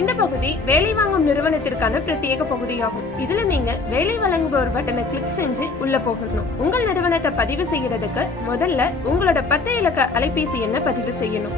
இந்த பகுதி வேலை வாங்கும் நிறுவனத்திற்கான பிரத்யேக பகுதியாகும். இதுல நீங்க வேலை வழங்குபவர் பட்டனை கிளிக் செஞ்சு உள்ள போகணும். உங்கள் நிறுவனத்தை பதிவு செய்யறதுக்கு முதல்ல உங்களோட 10 இலக்க அலைபேசி எண்ணை பதிவு செய்யணும்.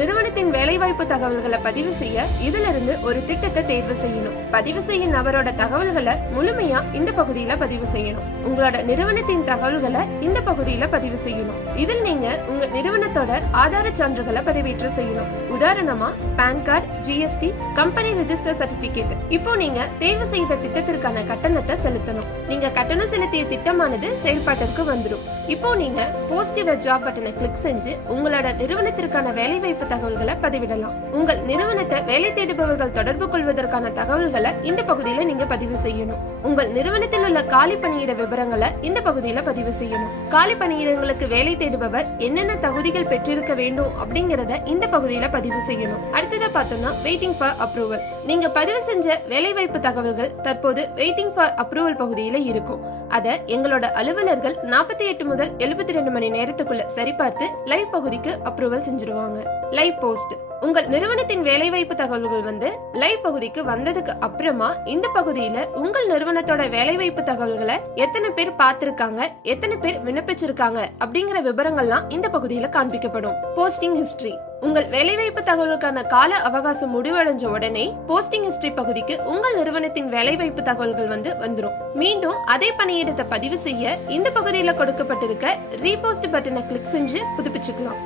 நிறுவனத்தின் வேலைவாய்ப்பு தகவல்களை பதிவு செய்ய இதிலிருந்து ஒரு திட்டத்தை தேர்வு செய்யணும். பதிவு செய்யும் நபரோட தகவல்களை முழுமையா இந்த பகுதியில பதிவு செய்யணும். உங்களோட நிறுவனத்தின் தகவல்களை இந்த பகுதியில பதிவு செய்யணும். இதில் நீங்க உங்க நிறுவனத்தோட ஆதார சான்றுகளை பதிவேற்று செய்யணும். உதாரணமா PAN card, GST, company register certificate. இப்போ நீங்க தேர்வு செய்த திட்டத்திற்கான கட்டணத்தை செலுத்தணும். நீங்க கட்டணம் செலுத்திய திட்டமானது செயல்பாட்டிற்கு வந்துடும். இப்போ நீங்க போஸ்ட் யுவர் ஜாப் பட்டனை கிளிக் செஞ்சு உங்களோட நிறுவனத்திற்கான வேலைவாய்ப்பு தகவல்களை பதிவிடலாம். உங்கள் நிறுவனத்தை வேலை தேடுபவர்கள் தொடர்பு கொள்வதற்கான தகவல்களை இந்த பகுதியில நீங்க பதிவு செய்யணும். உங்கள் நிறுவனத்தில் உள்ள காலி பணியிட விவரங்களை இந்த பகுதியில பதிவு செய்யணும். காலி பணியிடங்களுக்கு வேலை தேடுபவர் என்னென்ன தகுதிகள் பெற்றிருக்க வேண்டும் அப்படிங்கறத இந்த பகுதியில பதிவு செய்யணும். அடுத்ததை பார்த்தோம்னா வெயிட்டிங் ஃபார் அப்ரூவல். நீங்க பதிவு செஞ்ச வேலைவாய்ப்பு தகவல்கள் தற்போது வெயிட்டிங் ஃபார் அப்ரூவல் பகுதியில இருக்கும். அத எங்களோட அலுவலர்கள் 48 முதல் 72 மணி நேரத்துக்குள்ள சரிபார்த்து லைவ் பகுதிக்கு அப்ரூவல் செஞ்சிருவாங்க. Live post. உங்கள் நிறுவனத்தின் வேலைவாய்ப்பு தகவல்கள் லைவ் பகுதிக்கு வந்ததுக்கு அப்புறமா இந்த பகுதியில உங்கள் நிறுவனத்தோட வேலைவாய்ப்பு தகவல்களை எத்தனை பேர் பார்த்திருக்காங்க, எத்தனை பேர் விண்ணப்பிச்சிருக்காங்க அப்படிங்கிற விவரங்கள்லாம் இந்த பகுதியில காண்பிக்கப்படும். Posting history. உங்கள் வேலைவாய்ப்பு தகவலுக்கான கால அவகாசம் முடிவடைஞ்ச உடனே போஸ்டிங் ஹிஸ்டரி பகுதிக்கு உங்கள் நிறுவனத்தின் வேலைவாய்ப்பு தகவல்கள் வந்துரும். மீண்டும் அதே பணியிடத்தை பதிவு செய்ய இந்த பகுதியில கொடுக்கப்பட்டிருக்க ரீபோஸ்ட் பட்டனை கிளிக் செஞ்சு புதுப்பிச்சுக்கலாம்.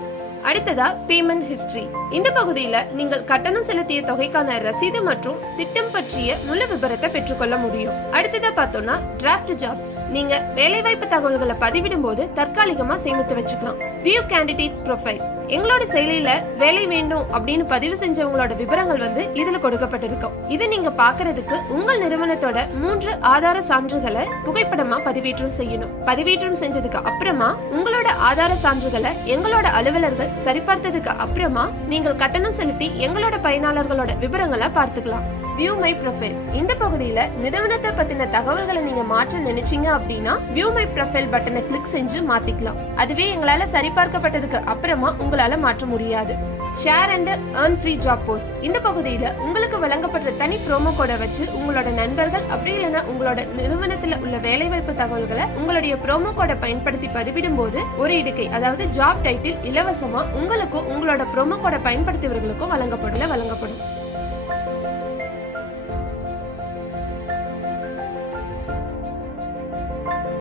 அடுத்ததா பேமெண்ட் ஹிஸ்டரி. இந்த பகுதியில நீங்கள் கட்டணம் செலுத்திய தொகைக்கான ரசீது மற்றும் திட்டம் பற்றிய முழு விபரத்தை பெற்றுக்கொள்ள முடியும். அடுத்ததா பார்த்தோம்னா டிராஃப்ட் ஜாப்ஸ். நீங்க வேலைவாய்ப்பு தகவல்களை பதிவிடும் போது தற்காலிகமா சேமித்து வச்சுக்கலாம். View candidates profile. எங்களோட செயலியில வேலை வேண்டும் அப்படின்னு பதிவு செஞ்சவங்களோட விவரங்கள் இதுல கொடுக்கப்பட்டிருக்கும். இது நீங்க பாக்குறதுக்கு உங்கள் நிறுவனத்தோட 3 ஆதார சான்றுகளை புகைப்படமா பதிவேற்றம் செய்யணும். பதிவேற்றம் செஞ்சதுக்கு அப்புறமா உங்களோட ஆதார சான்றுகளை எங்களோட அலுவலர்கள் சரிபார்த்ததுக்கு அப்புறமா நீங்கள் கட்டணம் செலுத்தி எங்களோட பயனாளர்களோட விவரங்களை பார்த்துக்கலாம். View my profile. இந்த பகுதியில நிறுவனத்தை பத்தின தகவல்களை நீங்க மாற்ற நினைச்சீங்க அப்படின்னா வியூ மை ப்ரொஃபைல் பட்டனை கிளிக் செஞ்சு மாத்திக்கலாம். அதுவே எங்களால சரிபார்க்கப்பட்டதுக்கு அப்புறமா உங்களால மாற்ற முடியாது. Share and earn free job post. இந்த பகுதியில உங்களுக்கு வழங்கப்படுற தனி ப்ரோமோ கோடை வச்சு உங்களோட நண்பர்கள் அப்படி இல்லைன்னா உங்களோட நிறுவனத்துல உள்ள வேலைவாய்ப்பு தகவல்களை உங்களுடைய ப்ரோமோ கோடை பயன்படுத்தி பதிவிடும் போது ஒரு இடுகை, அதாவது ஜாப் டைட்டில் இலவசமா உங்களுக்கும் உங்களோட ப்ரோமோ கோடை பயன்படுத்தியவர்களுக்கும் வழங்கப்படும்.